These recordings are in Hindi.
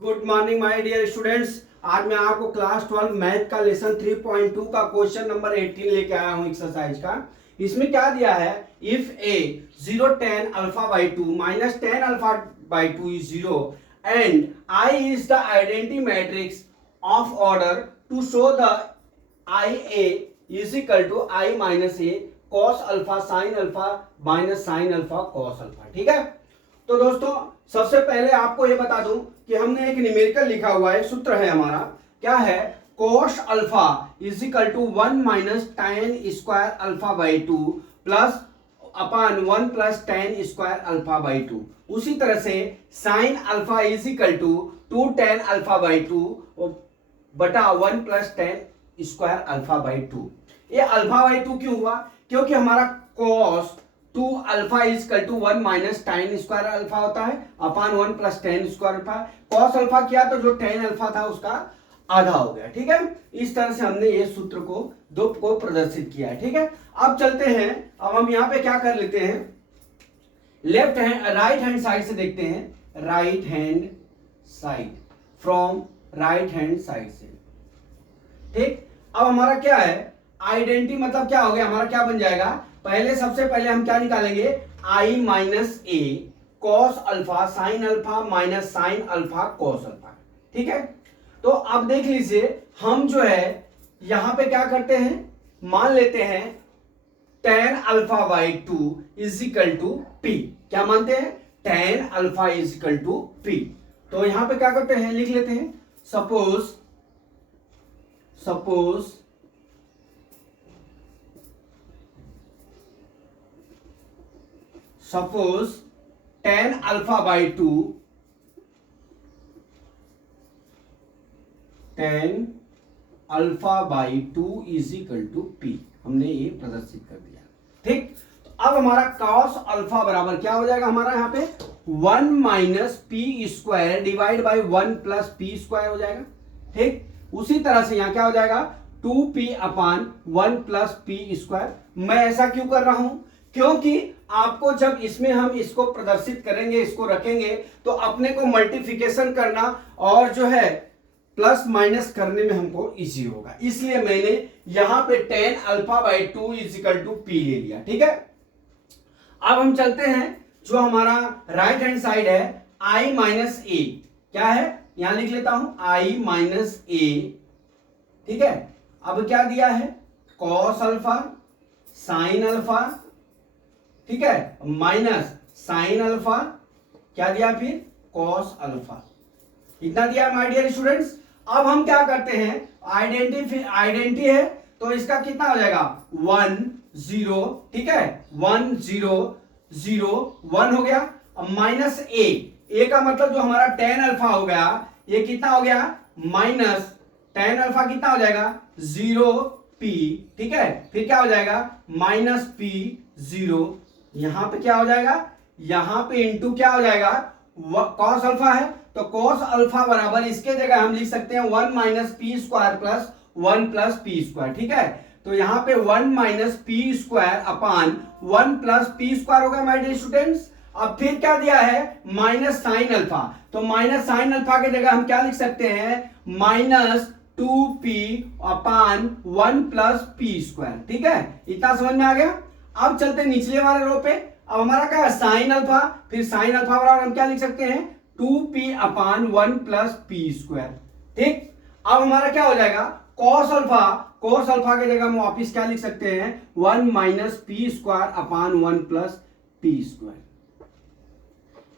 Good morning my dear students. आज मैं आपको क्लास 12 मैथ का लेसन 3.2 का क्वेश्चन नंबर 18 लेके आया हूं एक्सरसाइज का। इसमें क्या दिया है, if A 0 tan alpha by 2 minus tan alpha by 2 is 0 and I is the identity matrix of order two show the I A is equal to I minus A cos alpha sine alpha minus sine alpha cos alpha. ठीक है, तो दोस्तों सबसे पहले आपको यह बता दूं कि हमने एक न्यूमेरिकल लिखा हुआ है, सूत्र है हमारा, क्या है, cos alpha is equal to 1 minus tan square alpha by 2 plus upon 1 plus tan square alpha by 2। उसी तरह से sine alpha is equal to 2 tan alpha by 2 बटा 1 plus tan square alpha by 2। ये अल्फा बाई 2 क्यों हुआ, क्योंकि हमारा cos 2 alpha is equal to 1 minus tan square alpha होता है upon 1 plus tan square alpha. Cos alpha किया तो जो tan अल्फा था उसका आधा हो गया। ठीक है, इस तरह से हमने ये सूत्र को प्रदर्शित किया है। ठीक है, अब चलते हैं, अब हम यहां पे क्या कर लेते हैं, left hand right hand side से देखते हैं, right hand side from right hand side से। ठीक, अब हमारा क्या है, आइडेंटिटी मतलब क्या हो गया, हमारा क्या बन जाएगा, पहले सबसे पहले हम क्या निकालेंगे, I minus A cos alpha sine alpha minus sine alpha cos alpha. ठीक है, तो अब देख लीजिए, हम जो है यहां पे क्या करते हैं, मान लेते हैं tan alpha by 2 is equal to P. क्या मानते हैं, tan alpha is equal to P. तो यहां पे क्या करते हैं, लिख लेते हैं, suppose tan alpha by 2 tan alpha by 2 is equal to P. हमने ये प्रदर्शित कर दिया। ठीक, तो अब हमारा cos अल्फा बराबर क्या हो जाएगा, हमारा यहां पे 1 minus P square divide by 1 plus P square हो जाएगा। ठीक, उसी तरह से यहां क्या हो जाएगा, 2p अपान 1 प्लस पी स्क्वायर। मैं ऐसा क्यों कर रहा हूं, क्योंकि आपको जब इसमें हम इसको प्रदर्शित करेंगे, इसको रखेंगे, तो अपने को मल्टीप्लिकेशन करना और जो है प्लस माइनस करने में हमको इजी होगा, इसलिए मैंने यहां पे tan alpha by 2 is equal to P ले लिया। ठीक है, अब हम चलते हैं, जो हमारा राइट हैंड साइड है, i माइनस ए क्या है, यहां लिख लेता हूं i माइनस ए। ठीक है, अब क्या दिया है, कॉस अल्फा साइन अल्फा, ठीक है, माइनस साइन अल्फा, क्या दिया फिर, कॉस अल्फा। इतना दिया माय डियर स्टूडेंट्स। अब हम क्या करते हैं, आइडेंटिटी है तो इसका कितना हो जाएगा, 1 0। ठीक है, 1 0 0 1 हो गया। अब माइनस ए का मतलब जो हमारा tan अल्फा हो गया, ये कितना हो गया, माइनस tan अल्फा कितना हो जाएगा, 0 p। ठीक है, फिर क्या हो जाएगा, माइनस p 0। यहां पे क्या हो जाएगा, यहां पे इंटू क्या हो जाएगा, कॉस अल्फा है तो कॉस अल्फा बराबर इसके जगह हम लिख सकते हैं 1 minus P square plus 1 plus P square. ठीक है, तो यहां पे 1 minus P square upon 1 plus P square होगा माय डियर स्टूडेंट्स। अब फिर क्या दिया है, माइनस साइन अल्फा, तो माइनस साइन अल्फा की जगह हम क्या लिख सकते हैं, माइनस 2p अपान 1 प्लस पी स्क्वायर। ठीक है, इतना समझ में आ गया। अब चलते निचले वाले रो पे, अब हमारा क्या है, साइन अल्फा, फिर साइन अल्फा बराबर हम क्या लिख सकते हैं, 2p अपान 1 प्लस पी स्क्वायर। ठीक, अब हमारा क्या हो जाएगा, कॉस अल्फा की जगह हम वापिस क्या लिख सकते हैं, 1 minus P square upon 1 plus P square.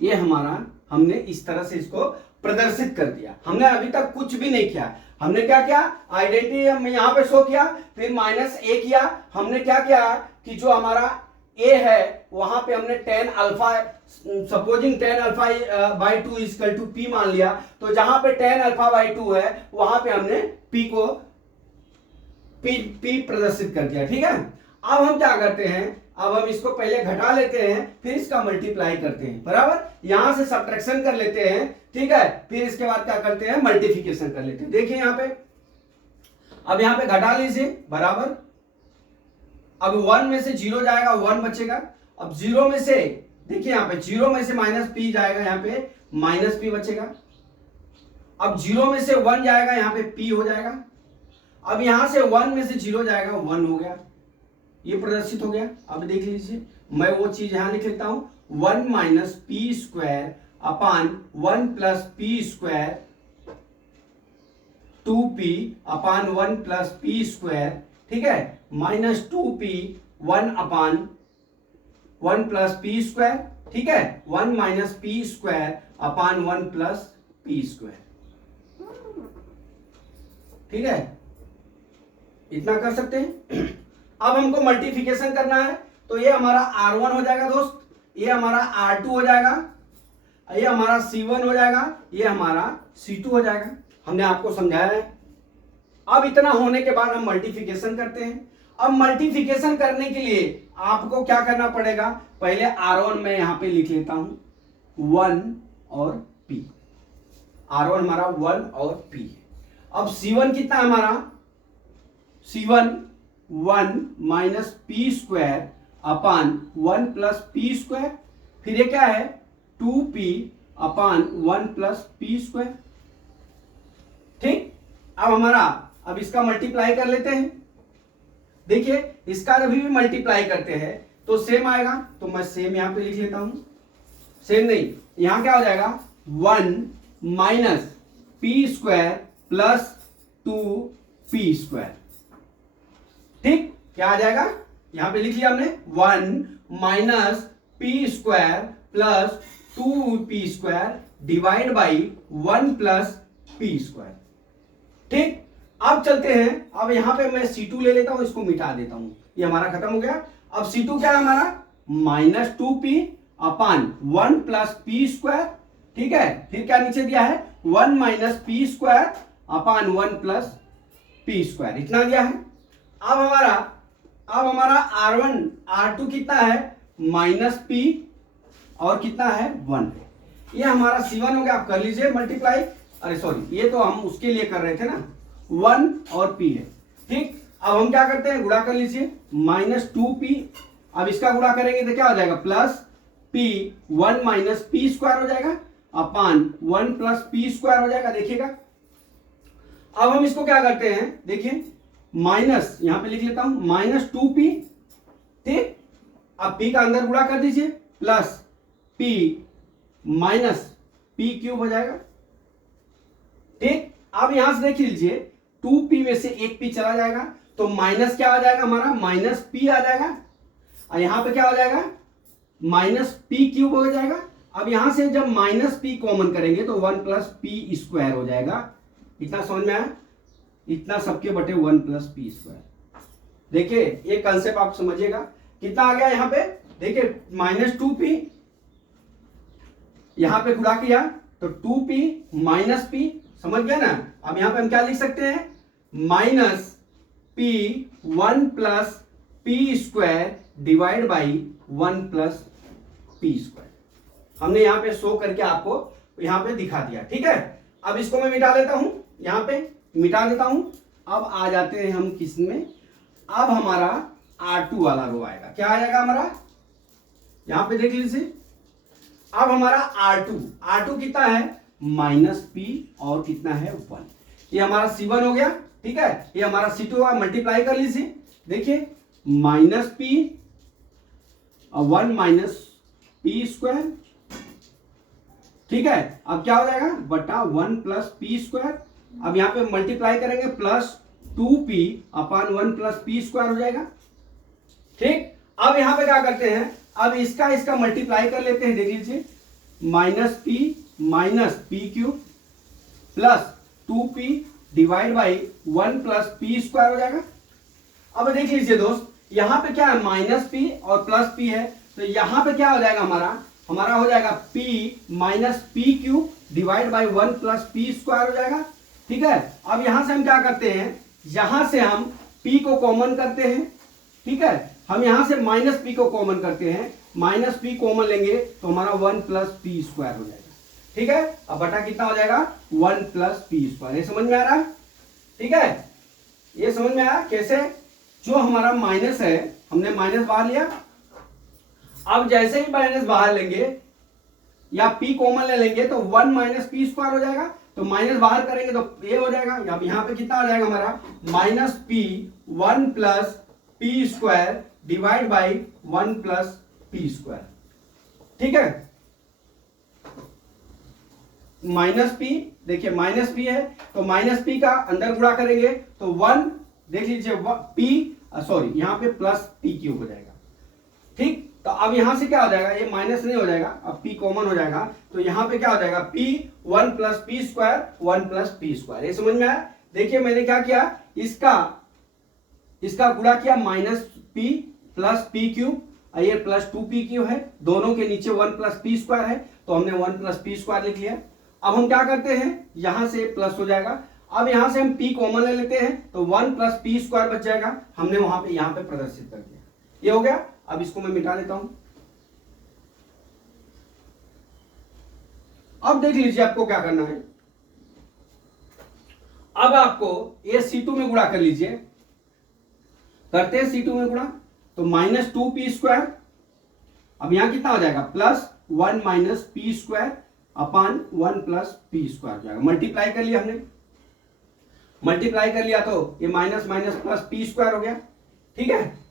ये हमारा, हमने इस तरह से इसको प्रदर्शित कर दिया। हमने अभी तक कुछ भी नहीं किया, हमने क्या किया, आइडेंटिटी हम यहां पे शो किया, फिर माइनस ए किया। हमने क्या किया कि जो हमारा ए है वहां पे हमने tan alpha, supposing tan alpha by 2 is equal to P मान लिया, तो जहां पे tan अल्फा बाई 2 है वहां पे हमने p प्रदर्शित कर दिया। ठीक है, अब हम क्या करते हैं, अब हम इसको पहले घटा लेते हैं, फिर इसका मल्टीप्लाई करते हैं, बराबर, यहां से सब्ट्रैक्शन कर लेते हैं। ठीक है, फिर इसके बाद क्या करते हैं, मल्टीप्लिकेशन कर लेते हैं। देखिए यहां पे, अब यहां पे घटा लीजिए, बराबर, अब 1 में से 0 जाएगा, 1 बचेगा। अब 0 में से देखिए यहां पे 0 में से माइनस पी जाएगा, यहां पे माइनस पी बचेगा। अब 0 में से 1 जाएगा, यहाँ पे p हो जाएगा। अब यहां से 1 में से 0 जाएगा, 1 हो गया, ये प्रदर्शित हो गया। अब देख लीजिए, मैं वो चीज यहां लिख लेता हूं, 1 minus P square upon 1 plus P square 2p अपान 1 प्लस पी स्क्वायर, ठीक है, माइनस 2p 1 अपान 1 प्लस पी स्क्वायर, ठीक है, 1 minus P square upon 1 plus P square, ठीक है, इतना कर सकते हैं। अब हमको मल्टीप्लिकेशन करना है, तो ये हमारा R1 हो जाएगा दोस्त, ये हमारा R2 हो जाएगा, ये हमारा C1 हो जाएगा, ये हमारा C2 हो जाएगा। हमने आपको समझाया है। अब इतना होने के बाद हम मल्टीप्लिकेशन करते हैं। अब मल्टीप्लिकेशन करने के लिए आपको क्या करना पड़ेगा, पहले R1 मैं यहां पे लिख लेता हूं 1 और P, R1 हमारा 1 और P है। अब C1 कितना है हमारा, C1 1 minus P square upon 1 plus P square, फिर ये क्या है 2p अपान 1 प्लस पी स्क्वायर, ठीक। अब हमारा, अब इसका मल्टीप्लाई कर लेते हैं। देखिए इसका जब भी मल्टीप्लाई करते हैं तो सेम आएगा, तो मैं सेम यहां पे लिख लेता हूं, सेम नहीं, यहां क्या हो जाएगा 1 minus P square plus 2p square, ठीक, क्या आ जाएगा, यहां पे लिख लिया हमने 1 minus P square plus 2p square divide by 1 plus P square, ठीक। अब चलते हैं, अब यहां पे मैं C2 ले लेता हूं, इसको मिटा देता हूं, ये हमारा खत्म हो गया। अब C2 क्या है हमारा, माइनस 2p अपान 1 प्लस पी स्क्वायर, ठीक है, फिर क्या नीचे दिया है 1 minus P square upon 1 plus P square, इतना दिया है। अब हमारा R1 R2 कितना है माइनस पी और कितना है 1, ये हमारा C1 हो गया। आप कर लीजिए मल्टीप्लाई, अरे सॉरी ये तो हम उसके लिए कर रहे थे ना, 1 और p है, ठीक। अब हम क्या करते हैं, गुणा कर लीजिए, माइनस 2p, अब इसका गुणा करेंगे तो क्या हो जाएगा plus p 1 minus P square हो जाएगा अपान 1 प्लस पी स्क्वायर हो जाएगा, देखिएगा। अब हम इसको क्या करते हैं, देखिए माइनस यहां पे लिख लेता हूं माइनस 2p, ठीक। अब p का अंदर गुणा कर दीजिए, plus p minus p cube हो जाएगा, ठीक। अब यहां से देख लीजिए 2p में से एक p चला जाएगा, तो माइनस क्या आ जाएगा हमारा, माइनस p आ जाएगा, और यहां पे क्या हो जाएगा माइनस p क्यूब हो जाएगा। अब यहां से जब माइनस p कॉमन करेंगे तो 1 प्लस p स्क्वायर हो जाएगा, इतना समझ में आया, इतना सबके बटे 1 प्लस पी स्क्वायर। देखिए ये कंसेप्ट आप समझिएगा, कितना आ गया यहाँ पे, देखिए माइनस 2p, यहां पे गुणा किया तो 2p माइनस p, समझ गया ना। अब यहां पे हम क्या लिख सकते हैं, minus p 1 plus P square divide by 1 plus P square, हमने यहां पे शो करके आपको यहां पे दिखा दिया, ठीक है। अब इसको मैं मिटा देता हूं, यहां पे मिटा देता हूं। अब आ जाते हैं हम किस में, अब हमारा R2 वाला रो आएगा, क्या आ जाएगा हमारा, यहां पे देख लीजिए। अब हमारा R2 कितना है माइनस p और कितना है 1, ये हमारा C1 हो गया, ठीक है, ये हमारा C2 हुआ, मल्टीप्लाई कर लीजिए, देखिए माइनस p और 1 माइनस पी स्क्वायर, ठीक है। अब क्या हो जाएगा बटा 1 प्लस पी स्क्वायर, अब यहां पे मल्टीप्लाई करेंगे, प्लस 2p अपान 1 प्लस पी स्क्वायर हो जाएगा, ठीक। अब यहां पे क्या करते हैं, अब इसका मल्टीप्लाई कर लेते हैं, देख लीजिए minus P cube plus 2p divide by 1 plus P square हो जाएगा। अब देख लीजिए दोस्त, यहां पे क्या है माइनस p और प्लस p है, तो यहां पे क्या हो जाएगा हमारा हो जाएगा p minus P cube divide by 1 plus P square हो जाएगा, ठीक है। अब यहां से हम क्या करते हैं, यहां से हम p को कॉमन करते हैं, ठीक है, हम यहां से माइनस p को कॉमन करते हैं, माइनस p कॉमन लेंगे तो हमारा 1 प्लस पी स्क्वायर हो जाएगा, ठीक है। अब बटा कितना हो जाएगा 1 प्लस पी स्क्वायर, ये समझ में आ रहा है, ठीक है, ये समझ में आया कैसे, जो हमारा माइनस है हमने माइनस बाहर लिया, अब जैसे ही माइनस बाहर लेंगे या p कॉमन ले लेंगे तो 1 माइनस पी स्क्वायर हो जाएगा, तो माइनस बाहर करेंगे तो ये हो जाएगा, यहाँ पे कितना आ जाएगा हमारा minus P 1 plus P square divide by 1 plus P square. ठीक है, माइनस पी, देखिए माइनस पी है तो माइनस पी का अंदर गुणा करेंगे तो 1, देख लीजिए पी, सॉरी यहाँ पे प्लस पी क्यूब हो जाएगा। ठीक, तो अब यहां से क्या हो जाएगा, ये माइनस नहीं हो जाएगा, अब p कॉमन हो जाएगा, तो यहां पे क्या हो जाएगा p 1 plus P square 1 plus P square. ये समझ में आया? देखिए मैंने क्या किया, इसका गुणा किया minus P plus P cube, ये प्लस 2p क्यूब है, दोनों के नीचे 1 प्लस पी स्क्वायर है तो हमने 1 प्लस पी स्क्वायर लिख लिया। अब हम क्या करते हैं, यहां से प्लस हो जाएगा, अब यहां से हम p कॉमन ले लेते हैं तो 1 प्लस पी स्क्वायर बच जाएगा, हमने वहां पे यहां पे प्रदर्शित कर दिया। ये हो गया। अब इसको मैं मिटा लेता हूं। अब देख लीजिए आपको क्या करना है, अब आपको ये C2 में गुणा कर लीजिए, करते हैं C2 में गुणा, तो माइनस 2p स्क्वायर, अब यहां कितना हो जाएगा plus 1 minus P square upon 1 plus P square जाएगा। मल्टीप्लाई कर लिया हमने, मल्टीप्लाई कर लिया तो ये minus minus plus P square हो गया। ठीक है,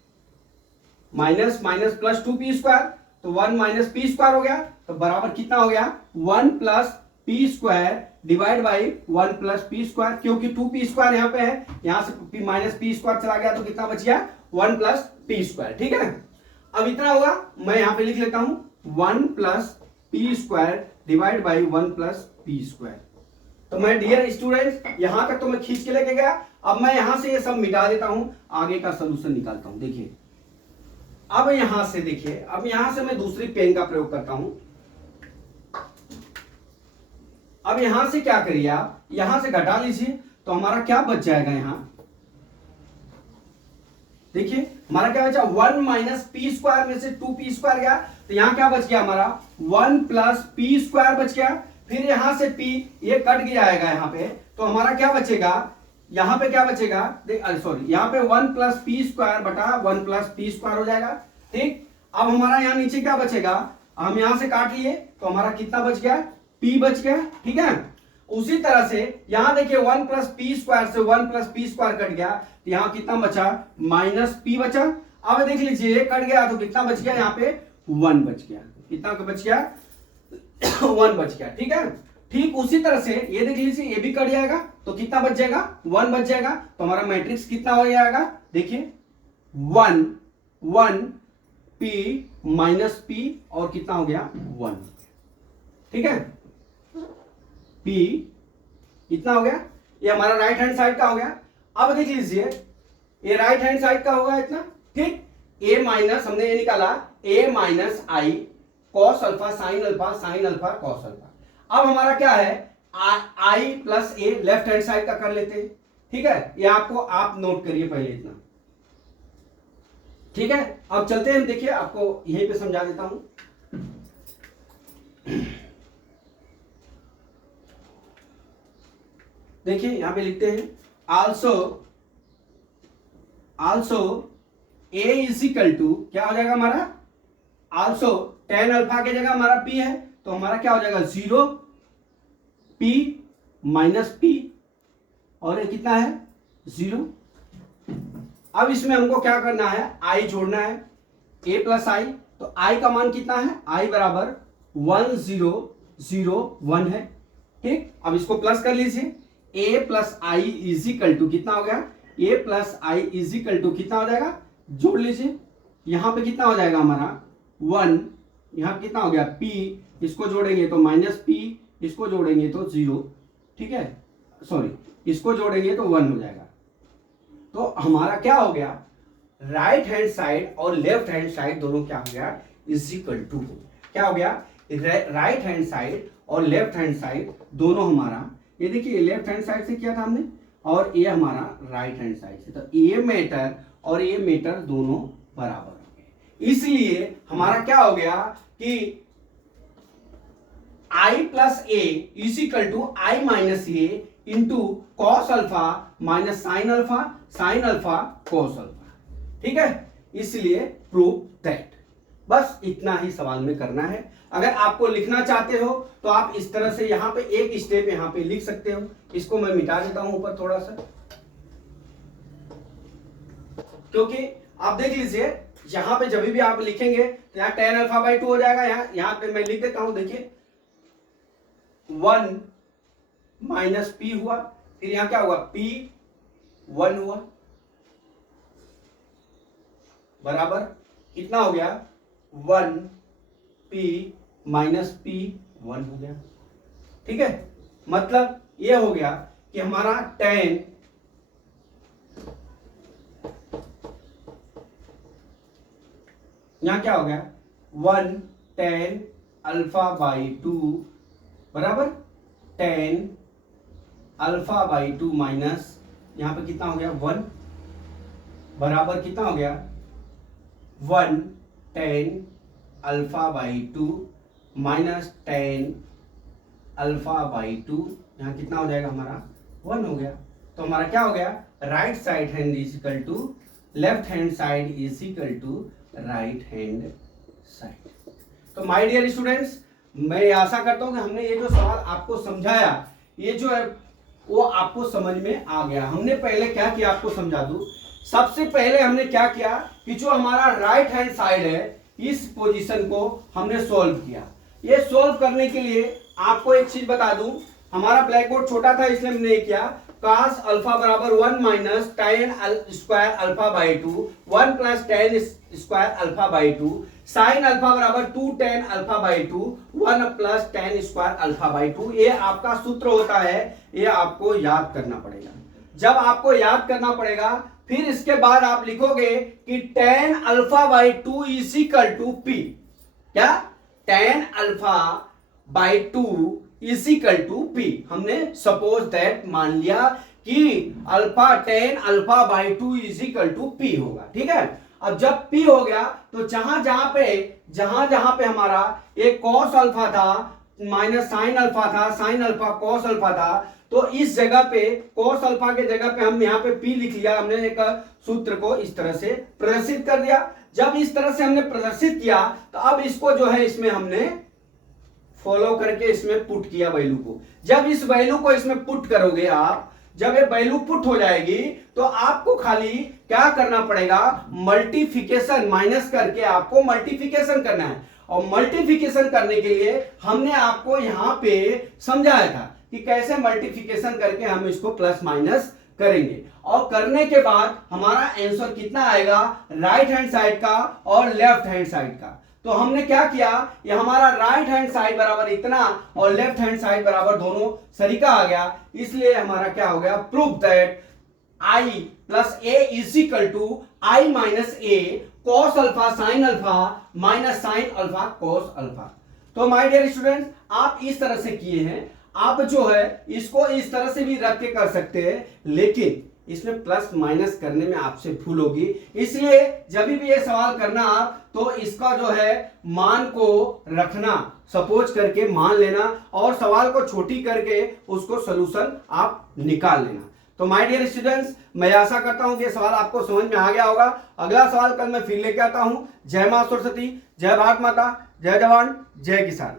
minus minus plus 2p square तो 1 माइनस पी स्क्वायर हो गया, तो बराबर कितना हो गया 1 plus P square divide by 1 plus P square, क्योंकि 2p स्क्वायर यहाँ पे है, यहां से माइनस पी स्क्वायर चला गया तो कितना बच गया 1 प्लस पी स्क्वायर। ठीक है, अब इतना होगा, मैं यहां पे लिख लेता हूं 1 plus P square divide by 1 plus P square. तो मैं डियर स्टूडेंट्स यहां तक तो मैं खींच के लेके गया, अब मैं यहां से ये सब मिटा देता हूं, आगे का सोल्यूशन निकालता हूं। देखिए अब यहां से देखिए, अब यहां से मैं दूसरी पेन का प्रयोग करता हूं। अब यहां से क्या करिए आप, यहां से घटा लीजिए तो हमारा क्या बच जाएगा, यहां देखिए हमारा क्या बचा 1 माइनस पी स्क्वायर में से 2p स्क्वायर गया, तो यहां क्या बच गया हमारा 1 प्लस पी स्क्वायर बच गया, फिर यहां से p ये कट गया आएगा यहां पे, तो हमारा क्या बचेगा, यहां पे क्या बचेगा, सॉरी यहां पे 1 प्लस पी स्क्वायर बटा 1 प्लस पी स्क्वायर हो जाएगा। ठीक, अब हमारा यहां नीचे क्या बचेगा, हम यहां से काट लिए तो हमारा कितना बच गया p बच गया। ठीक है, उसी तरह से यहां देखिए 1 प्लस पी स्क्वायर से 1 प्लस पी स्क्वायर कट गया, तो यहां कितना बचा माइनस p बचा। अब देख लीजिए ये कट गया तो कितना बच गया, यहाँ पे 1 बच गया, कितना बच गया 1 बच गया। ठीक है, ठीक उसी तरह से ये देख लीजिए ये भी कट जाएगा तो कितना बच जाएगा 1 बच जाएगा, तो हमारा मैट्रिक्स कितना हो जाएगा, देखिए 1 1 p माइनस p और कितना हो गया 1। ठीक है, p कितना हो गया, ये हमारा राइट हैंड साइड का हो गया। अब देख लीजिए ये राइट हैंड साइड का होगा इतना। ठीक, a माइनस हमने ये निकाला a minus I cos alpha sine alpha cos alpha. अब हमारा क्या है आई प्लस ए, लेफ्ट हैंड साइड का कर लेते हैं। ठीक है, ये आपको आप नोट करिए पहले इतना। ठीक है, अब चलते हैं, देखिए आपको यहीं पे समझा देता हूं। देखिए यहां पे लिखते हैं also a is equal to क्या हो जाएगा हमारा, आल्सो टेन अल्फा की जगह हमारा p है तो हमारा क्या हो जाएगा 0 p माइनस p और ये कितना है 0। अब इसमें हमको क्या करना है, i जोड़ना है, a प्लस आई, तो i का मान कितना है, i बराबर 1001 है। ठीक, अब इसको प्लस कर लीजिए, a plus I is equal to कितना हो गया, a plus I is equal to कितना हो जाएगा, जोड़ लीजिए, यहां पे कितना हो जाएगा हमारा 1, यहां कितना हो गया p, इसको जोड़ेंगे तो माइनस p, इसको जोड़ेंगे तो 0। ठीक है, सॉरी इसको जोड़ेंगे तो 1 हो जाएगा। तो हमारा क्या हो गया, राइट हैंड साइड और लेफ्ट हैंड साइड दोनों क्या हो गया इज इक्वल टू, क्या हो गया राइट हैंड साइड और लेफ्ट हैंड साइड दोनों हमारा, ये देखिए लेफ्ट हैंड साइड से किया था हमने और ये हमारा राइट हैंड साइड से, तो ये मीटर और ये मीटर दोनों बराबर हो गए। इसलिए हमारा क्या हो गया कि i plus A is equal to I minus A into cos alpha minus sine alpha cos alpha. ठीक है, इसलिए प्रूव दैट। बस इतना ही सवाल में करना है। अगर आपको लिखना चाहते हो तो आप इस तरह से यहाँ पे एक स्टेप यहाँ पे लिख सकते हो। इसको मैं मिटा देता हूं ऊपर थोड़ा सा, क्योंकि आप देख लीजिए यहां पे जब भी आप लिखेंगे तो यहाँ tan अल्फा बाई 2 हो जाएगा। यहाँ पे मैं लिख देता हूं, देखिए 1 माइनस पी हुआ, फिर यहां क्या हुआ p 1 हुआ, बराबर कितना हो गया 1 p माइनस p 1 हो गया। ठीक है, मतलब ये हो गया कि हमारा tan यहां क्या हो गया 1 tan अल्फा बाई 2 बराबर tan अल्फा बाई 2 माइनस यहां पे कितना हो गया 1 बराबर कितना हो गया 1 tan alpha by 2 minus tan alpha by 2, यहां कितना हो जाएगा हमारा 1 हो गया। तो हमारा क्या हो गया right side hand is equal to left hand side is equal to right hand side. तो माय डियर स्टूडेंट्स, मैं आशा करता हूं कि हमने ये जो सवाल आपको समझाया ये जो है वो आपको समझ में आ गया। हमने पहले क्या किया आपको समझा दूं। सबसे पहले हमने क्या किया कि जो हमारा राइट हैंड साइड है इस पोजीशन को हमने सॉल्व किया। ये सॉल्व करने के लिए आपको एक चीज बता दूं, हमारा ब्लैक बोर्ड छोटा था इसलिए हमने ये किया cos अल्फा बराबर 1 minus tan square alpha by 2, 1 plus tan square alpha by 2, sin alpha बराबर 2 tan alpha by 2, 1 plus tan square alpha by 2। ये आपका सूत्र होता है, ये आपको याद करना पड़ेगा। जब आपको याद करना पड़ेगा फिर इसके बाद आप लिखोगे कि tan alpha by 2 is equal to P. क्या tan alpha by 2 is equal to P. हमने सपोज दैट मान लिया कि alpha tan alpha by 2 is equal to P होगा। ठीक है, अब जब p हो गया तो जहां जहां पे हमारा एक cos अल्फा था माइनस sin अल्फा था, sin अल्फा cos अल्फा था, तो इस जगह पे cos अल्फा के जगह पे हम यहाँ पे p लिख लिया। हमने एक सूत्र को इस तरह से प्रदर्शित कर दिया। जब इस तरह से हमने प्रदर्शित किया तो अब इसको जो है इसमें हमने फॉलो करके इसमें पुट किया वैल्यू को। जब इस वैल्यू को इसमें पुट करोगे आप, जब ये वैल्यू पुट हो जाएगी तो आपको खाली क्या करना पड़ेगा मल्टीप्लिकेशन, माइनस करके आपको मल्टीप्लिकेशन करना है। और मल्टीप्लिकेशन करने के लिए हमने आपको यहां पे समझाया था कि कैसे मल्टीप्लिकेशन करके हम इसको प्लस माइनस करेंगे। और करने के बाद हमारा आंसर कितना आएगा राइट हैंड साइड का और लेफ्ट हैंड साइड का। तो हमने क्या किया, ये हमारा राइट हैंड साइड बराबर इतना और लेफ्ट हैंड साइड बराबर दोनों सरीका आ गया। इसलिए हमारा क्या हो गया prove that i plus a is equal to i minus a cos alpha sin alpha minus sin alpha cos alpha. तो माय डियर स्टूडेंट्स, आप इस तरह से किए हैं। आप जो है इसको इस तरह से भी रख के कर सकते हैं, लेकिन इसमें प्लस माइनस करने में आपसे भूल होगी। इसलिए जब भी ये सवाल करना आप तो इसका जो है मान को रखना, सपोज करके मान लेना और सवाल को छोटी करके उसको सॉल्यूशन आप निकाल लेना। तो माय डियर स्टूडेंट्स, मैं आशा करता हूं कि ये सवाल आपको समझ में आ गया होगा। अगला सवाल कल मैं फिर लेके आता हूं। जय मां सरस्वती, जय भारत माता, जय जवान, जय किसान।